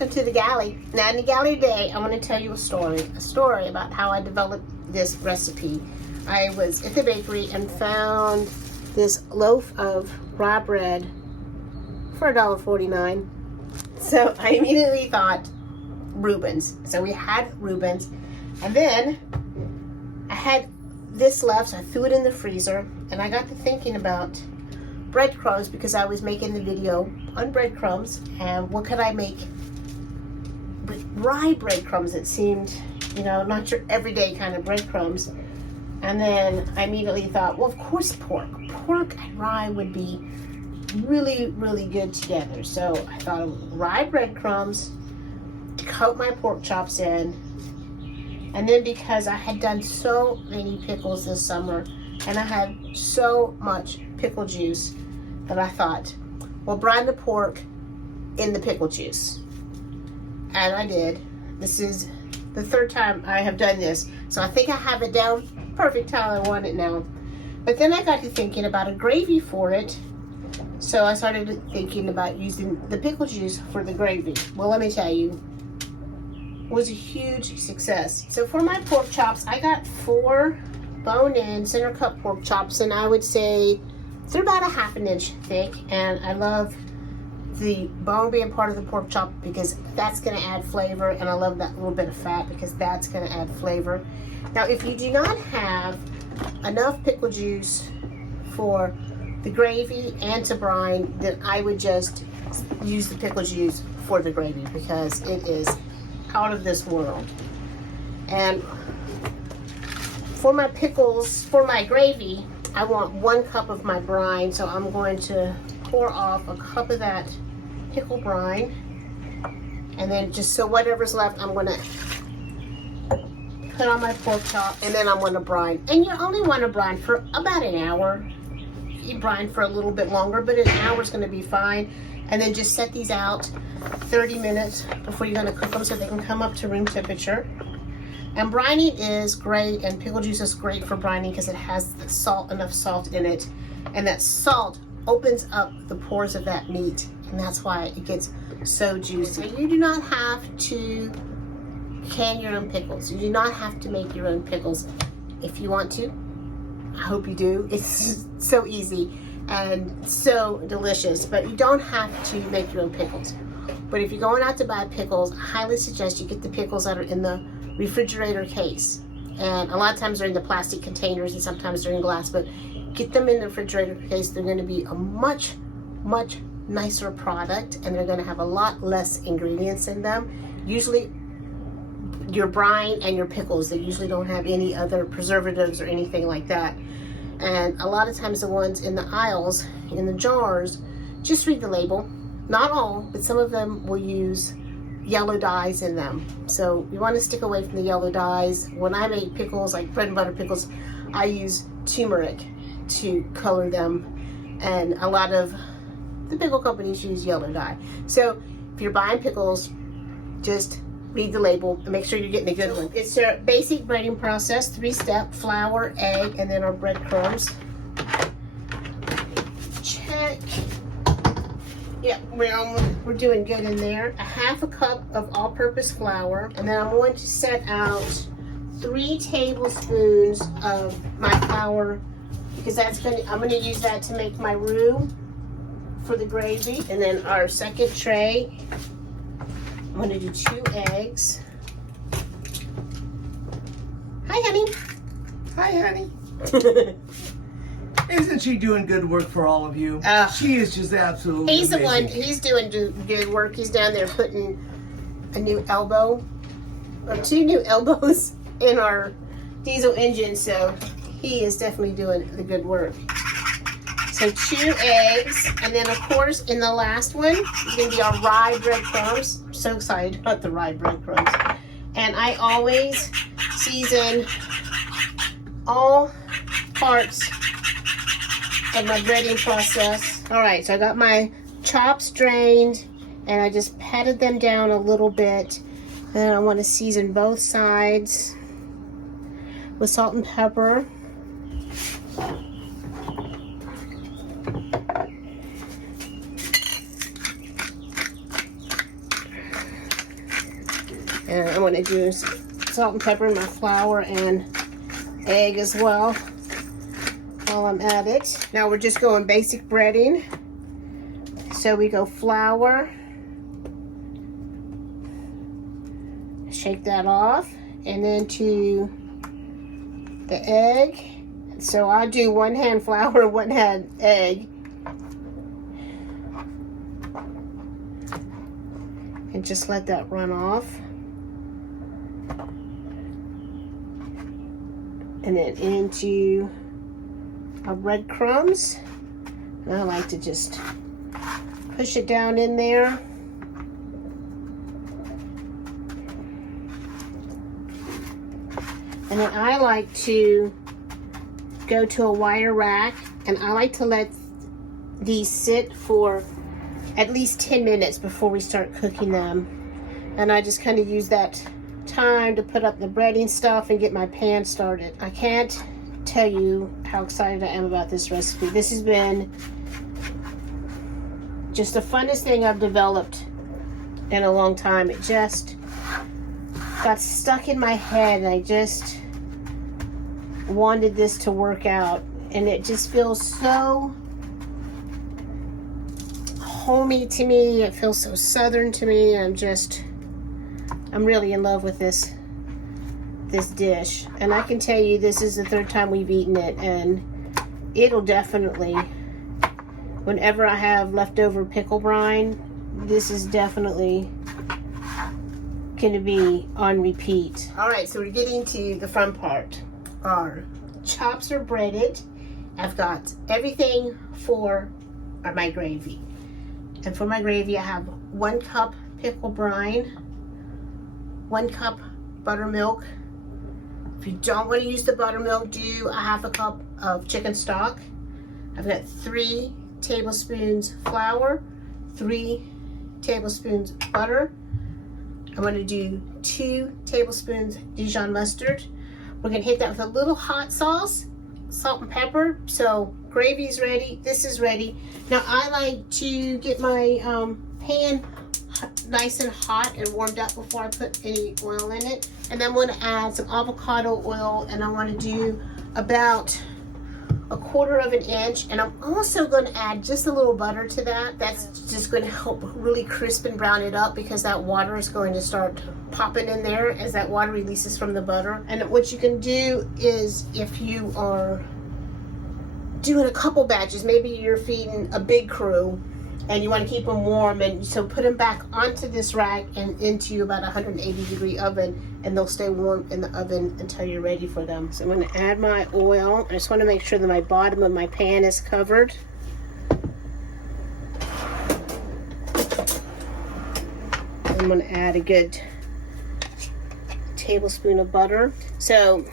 welcome to the galley. Now in the galley today, I'm going to tell you a story about how I developed this recipe. I was at the bakery and found this loaf of rye bread for $1.49. So I immediately thought Reubens. So we had Reubens, and then I had this left, so I threw it in the freezer, and I got to thinking about breadcrumbs because I was making the video on breadcrumbs and what could I make with rye breadcrumbs that seemed, you know, not your everyday kind of breadcrumbs. And then I immediately thought, well, of course pork and rye would be really, really good together. So I thought of rye breadcrumbs to coat my pork chops in. And then because I had done so many pickles this summer and I had so much pickle juice that I thought, well, brine the pork in the pickle juice. And I did. This is the third time I have done this. So I think I have it down perfect how I want it now. But then I got to thinking about a gravy for it. So I started thinking about using the pickle juice for the gravy. Well, let me tell you, it was a huge success. So for my pork chops, I got 4 bone-in center cut pork chops, and I would say they're about a ½ inch thick. And I love the bone being part of the pork chop because that's going to add flavor, and I love that little bit of fat because that's going to add flavor. Now, if you do not have enough pickle juice for the gravy and to brine, then I would just use the pickle juice for the gravy because it is out of this world. And for my pickles, for my gravy, I want 1 cup of my brine, so I'm going to pour off a cup of that pickle brine, and then just so whatever's left, I'm going to put on my pork chop, and then I'm going to brine. And you only want to brine for about an hour. You brine for a little bit longer, but an hour is going to be fine. And then just set these out 30 minutes before you're going to cook them so they can come up to room temperature. And brining is great, and pickle juice is great for brining because it has the salt, enough salt in it, and that salt opens up the pores of that meat, and that's why it gets so juicy. You do not have to can your own pickles. You do not have to make your own pickles. If you want to, I hope you do. It's so easy and so delicious, but you don't have to make your own pickles. But if you're going out to buy pickles, I highly suggest you get the pickles that are in the refrigerator case. And a lot of times they're in the plastic containers and sometimes they're in glass, but get them in the refrigerator case. They're going to be a much, much nicer product, and they're going to have a lot less ingredients in them. Usually your brine and your pickles, they usually don't have any other preservatives or anything like that. And a lot of times the ones in the aisles, in the jars, just read the label. Not all, but some of them will use yellow dyes in them. So you want to stick away from the yellow dyes. When I make pickles, like bread and butter pickles, I use turmeric to color them. And a lot of the pickle companies use yellow dye. So if you're buying pickles, just read the label and make sure you're getting a good one. It's a basic breading process, 3-step: flour, egg, and then our breadcrumbs. Check. Yeah, we're doing good in there. A ½ cup of all-purpose flour, and then I'm going to set out 3 tablespoons of my flour because I'm going to use that to make my roux for the gravy. And then our second tray, I'm going to do 2 eggs. Hi, honey. Hi, honey. Isn't she doing good work for all of you? She is just absolutely He's amazing. the one, he's doing good work. He's down there putting a new elbow, or 2 new elbows in our diesel engine, so he is definitely doing the good work. So 2 eggs, and then of course in the last one is going to be our rye breadcrumbs. I'm so excited about the rye breadcrumbs. And I always season all parts of my breading process. All right, so I got my chops drained and I just patted them down a little bit. And I want to season both sides with salt and pepper. And I'm going to do some salt and pepper in my flour and egg as well while I'm at it. Now we're just going basic breading. So we go flour, shake that off, and then to the egg. So I do 1 hand flour, 1 hand egg. And just let that run off. And then into our breadcrumbs. And I like to just push it down in there. And then I like to go to a wire rack, and I like to let these sit for at least 10 minutes before we start cooking them. And I just kind of use that time to put up the breading stuff and get my pan started. I can't tell you how excited I am about this recipe. This has been just the funnest thing I've developed in a long time. It just got stuck in my head, and I just wanted this to work out, and it just feels so homey to me. It feels so southern to me. I'm really in love with this dish, and I can tell you this is the 3rd time we've eaten it, and it'll definitely, whenever I have leftover pickle brine, this is definitely going to be on repeat. All right, so we're getting to the fun part. Our chops are breaded. I've got everything for my gravy. And for my gravy, I have 1 cup pickle brine, 1 cup buttermilk. If you don't want to use the buttermilk, do a 1/2 cup of chicken stock. I've got 3 tablespoons flour, 3 tablespoons butter. I'm going to do 2 tablespoons Dijon mustard. We're going to hit that with a little hot sauce, salt and pepper. So gravy's ready. This is ready. Now I like to get my pan nice and hot and warmed up before I put any oil in it. And then I'm going to add some avocado oil, and I want to do about 1/4 inch. And I'm also going to add just a little butter to that. That's just going to help really crisp and brown it up, because that water is going to start popping in there as that water releases from the butter. And what you can do is, if you are doing a couple batches, maybe you're feeding a big crew and you want to keep them warm, and so put them back onto this rack and into about 180-degree oven, and they'll stay warm in the oven until you're ready for them. So I'm going to add my oil. I just want to make sure that my bottom of my pan is covered. I'm going to add a good tablespoon of butter. So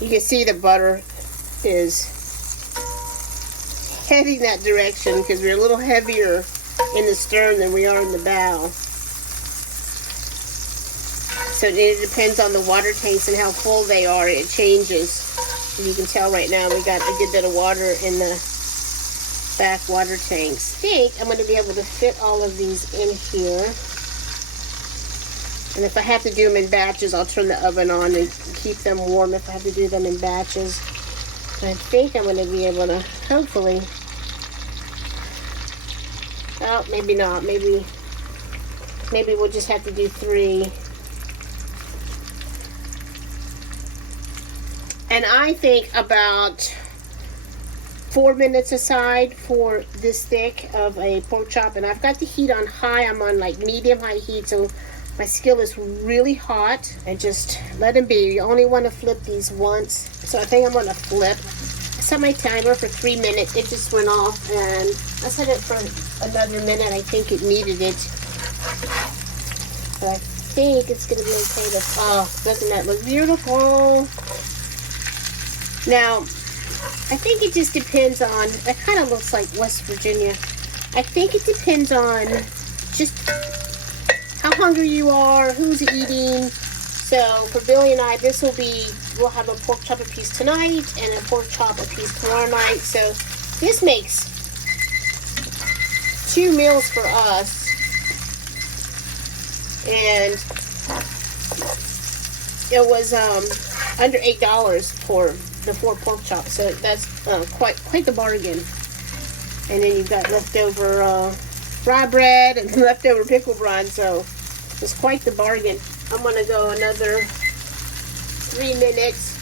you can see the butter is heading that direction, because we're a little heavier in the stern than we are in the bow. So it depends on the water tanks and how full they are. It changes. And you can tell right now we got a good bit of water in the back water tanks. I think I'm going to be able to fit all of these in here. And if I have to do them in batches, I'll turn the oven on and keep them warm if I have to do them in batches. I think I'm going to be able to, hopefully, oh, maybe not, maybe we'll just have to do 3. And I think about 4 minutes aside for this thick of a pork chop. And I've got the heat on high. I'm on like medium-high heat, so my skillet is really hot. And just let them be. You only want to flip these once. So I think I'm going to flip. I set my timer for 3 minutes. It just went off, and I set it for another minute. I think it needed it. But I think it's going to be okay to, oh, doesn't that look beautiful? Now, I think it just depends on, that kind of looks like West Virginia. I think it depends on just how hungry you are, who's eating. So for Billy and I, this will be, we'll have a pork chop a piece tonight and a pork chop a piece tomorrow night. So this makes 2 meals for us. And It was under $8 for the 4 pork chops, so that's quite the bargain. And then you've got leftover rye bread and leftover pickle brine, so it's quite the bargain. I'm gonna go another 3 minutes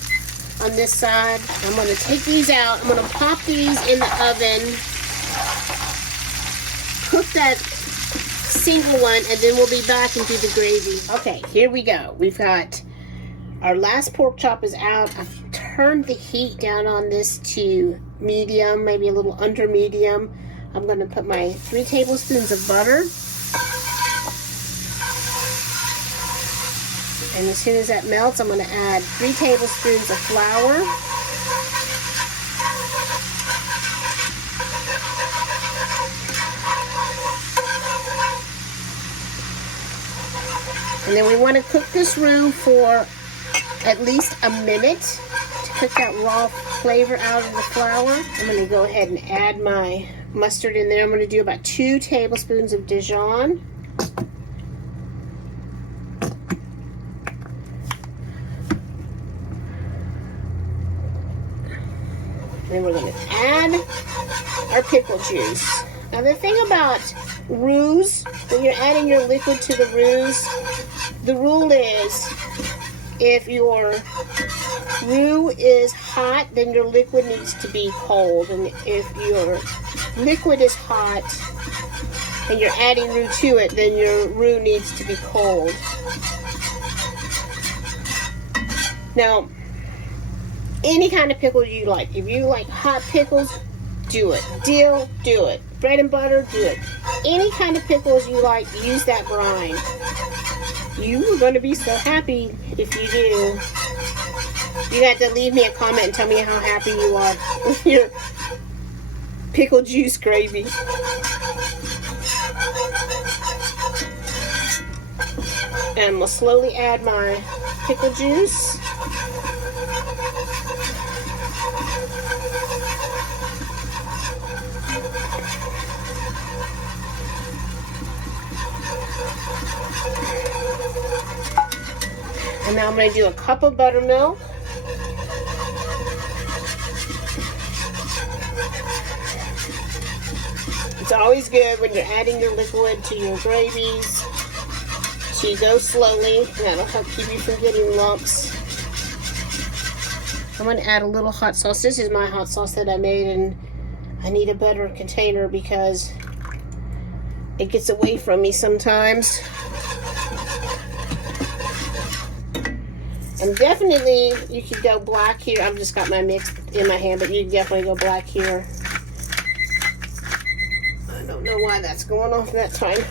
on this side. I'm gonna take these out. I'm gonna pop these in the oven, cook that single one, and then we'll be back and do the gravy. Okay, here we go. We've got our last pork chop is out. I've turned the heat down on this to medium, maybe a little under medium. I'm going to put my 3 tablespoons of butter. And as soon as that melts, I'm going to add 3 tablespoons of flour. And then we want to cook this roux for at least a minute to put that raw flavor out of the flour. I'm going to go ahead and add my mustard in there. I'm going to do about 2 tablespoons of Dijon. Then we're going to add our pickle juice. Now the thing about roux, when you're adding your liquid to the roux, the rule is if your roux is hot, then your liquid needs to be cold. And if your liquid is hot and you're adding roux to it, then your roux needs to be cold. Now, any kind of pickle you like. If you like hot pickles, do it. Dill, do it. Bread and butter, do it. Any kind of pickles you like, use that brine. You are going to be so happy if you do. You have to leave me a comment and tell me how happy you are with your pickle juice gravy. And I'm going to slowly add my pickle juice. And now I'm going to do a cup of buttermilk. It's always good when you're adding your liquid to your gravies to go slowly. That'll help keep you from getting lumps. I'm going to add a little hot sauce. This is my hot sauce that I made, and I need a better container because it gets away from me sometimes. And definitely, you could go black here. I've just got my mix in my hand, but you can definitely go black here. I don't know why that's going off that time.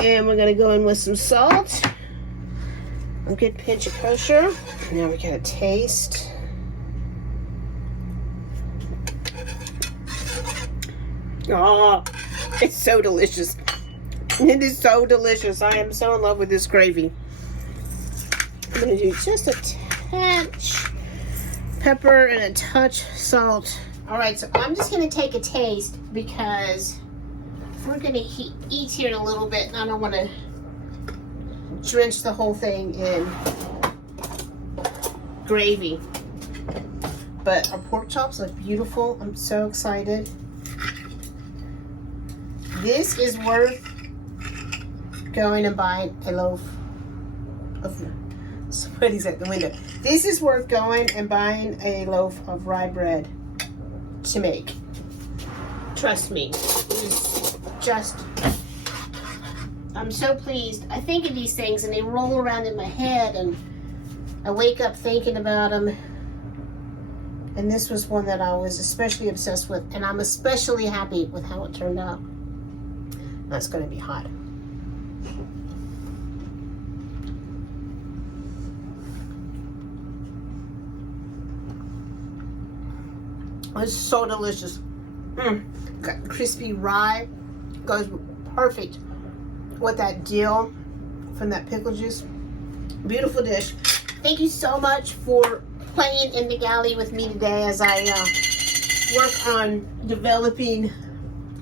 And we're going to go in with some salt. A good pinch of kosher. Now we're going to taste. Oh, it's so delicious. It is so delicious. I am so in love with this gravy. I'm going to do just a touch pepper and a touch salt. Alright, so I'm just going to take a taste because we're going to eat here in a little bit, and I don't want to drench the whole thing in gravy. But our pork chops look beautiful. I'm so excited. This is worth going and buying a loaf of... Somebody's at the window. This is worth going and buying a loaf of rye bread to make. Trust me. It's just... I'm so pleased. I think of these things and they roll around in my head and I wake up thinking about them. And this was one that I was especially obsessed with, and I'm especially happy with how it turned out. That's going to be hot. It's so delicious. Got crispy rye. Goes perfect with that dill from that pickle juice. Beautiful dish. Thank you so much for playing in the galley with me today as I work on developing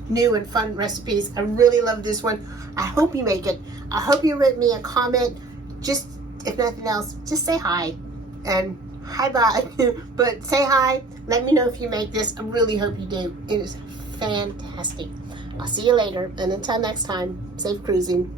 new and fun recipes. I really love this one. I hope you make it. I hope you write me a comment. Just, if nothing else, just say hi. And hi bye. But say hi. Let me know if you make this. I really hope you do. It is fantastic. I'll see you later. And until next time, safe cruising.